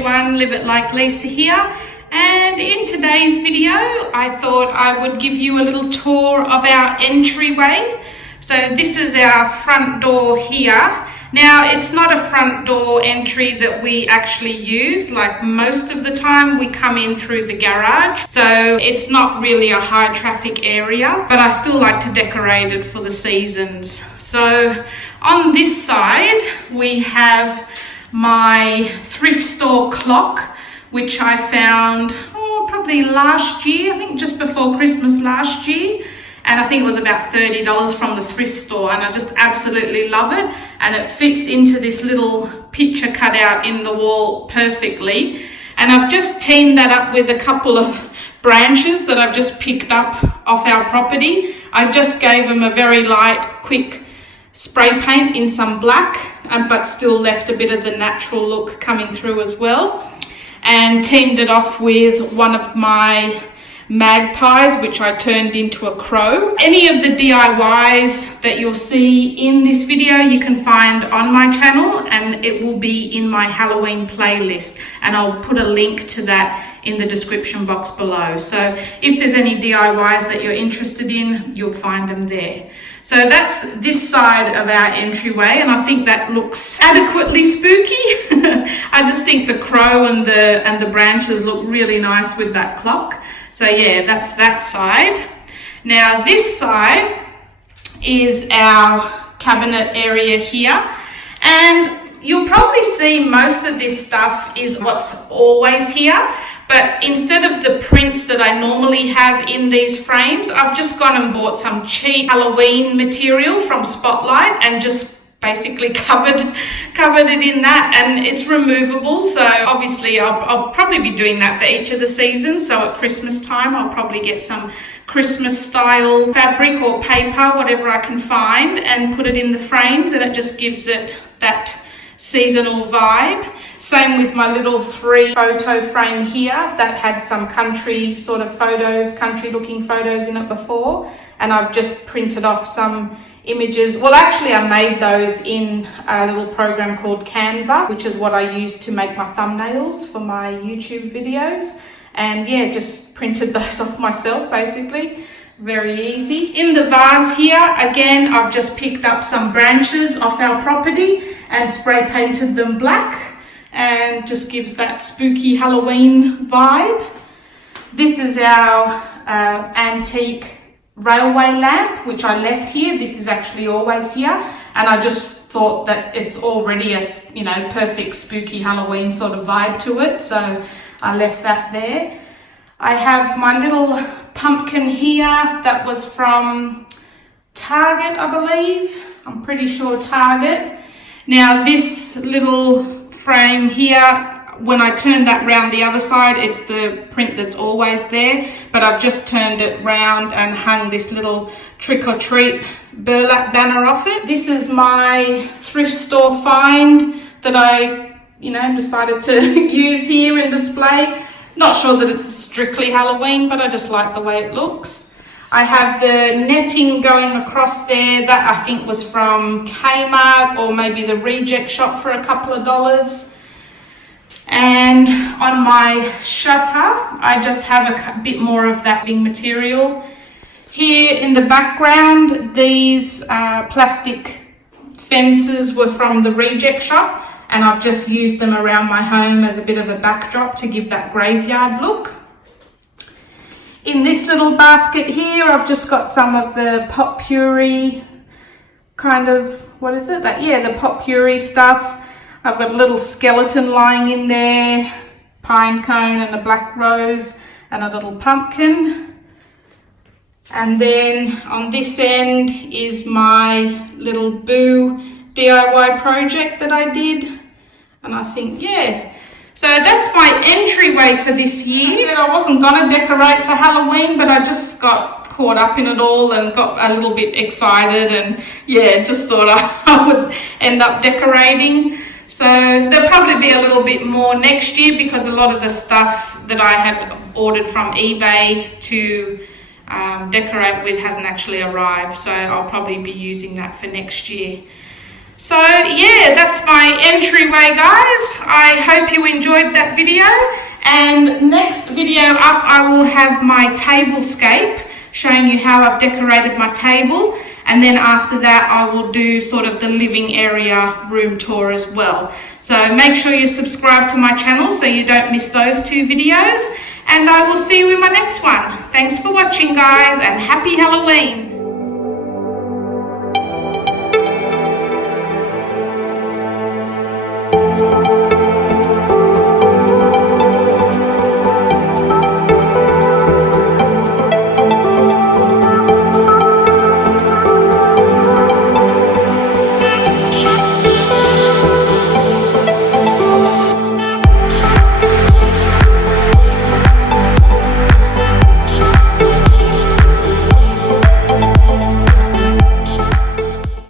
everyone, LiveItLikeLisa here, and in today's video I thought I would give you a little tour of our entryway. So this is our front door here. Now it's not a front door entry that we actually use, like most of the time we come in through the garage, so it's not really a high traffic area, but I still like to decorate it for the seasons. So on this side we have my thrift store clock, which I found probably last year, I think just before Christmas last year, and I think it was about $30 from the thrift store, and I just absolutely love it, and it fits into this little picture cutout in the wall perfectly. And I've just teamed that up with a couple of branches that I've just picked up off our property. I just gave them a very light, quick spray paint in some black, but still left a bit of the natural look coming through as well, and teamed it off with one of my magpies, which I turned into a crow. Any of the DIYs that you'll see in this video you can find on my channel, and it will be in my Halloween playlist, and I'll put a link to that in the description box below. So if there's any DIYs that you're interested in, you'll find them there. So that's this side of our entryway, and I think that looks adequately spooky. I just think the crow and the branches look really nice with that clock. So yeah, that's that side. Now this side is our cabinet area here, and you'll probably see most of this stuff is what's always here. But instead of the prints that I normally have in these frames, I've just gone and bought some cheap Halloween material from Spotlight and just basically covered it in that, and it's removable. So obviously I'll probably be doing that for each of the seasons. So at Christmas time, I'll probably get some Christmas style fabric or paper, whatever I can find, and put it in the frames, and it just gives it that seasonal vibe. Same with my little 3 photo frame here that had some country sort of photos, country looking photos in it before, and I've just printed off some images. Well, actually I made those in a little program called Canva, which is what I use to make my thumbnails for my YouTube videos, and yeah, just printed those off myself basically. Very easy. In the vase here, again, I've just picked up some branches off our property and spray painted them black, and just gives that spooky Halloween vibe. This is our antique railway lamp, which I left here. This is actually always here, and I just thought that it's already a, you know, perfect spooky Halloween sort of vibe to it, so I left that there. I have my little pumpkin here that was from Target, I believe. I'm pretty sure Target. Now this little frame here, when I turn that round the other side, it's the print that's always there, but I've just turned it round and hung this little trick or treat burlap banner off it. This is my thrift store find that I, decided to use here and display. Not sure that it's strictly Halloween, but I just like the way it looks. I have the netting going across there that I think was from Kmart or maybe the reject shop for a couple of dollars. And on my shutter, I just have a bit more of that big material. Here in the background, these plastic fences were from the reject shop, and I've just used them around my home as a bit of a backdrop to give that graveyard look. In this little basket here, I've just got some of the potpourri kind of, what is it? The potpourri stuff. I've got a little skeleton lying in there, pine cone and a black rose and a little pumpkin. And then on this end is my little Boo DIY project that I did. And I think, yeah. So that's my entryway for this year. I said I wasn't going to decorate for Halloween, but I just got caught up in it all and got a little bit excited, and yeah, just thought I would end up decorating. So there'll probably be a little bit more next year, because a lot of the stuff that I had ordered from eBay to decorate with hasn't actually arrived, so I'll probably be using that for next year. So yeah, that's my entryway, guys. I hope you enjoyed that video. And next video up, I will have my tablescape, showing you how I've decorated my table. And then after that, I will do sort of the living area room tour as well. So make sure you subscribe to my channel so you don't miss those two videos. And I will see you in my next one. Thanks for watching, guys, and happy Halloween.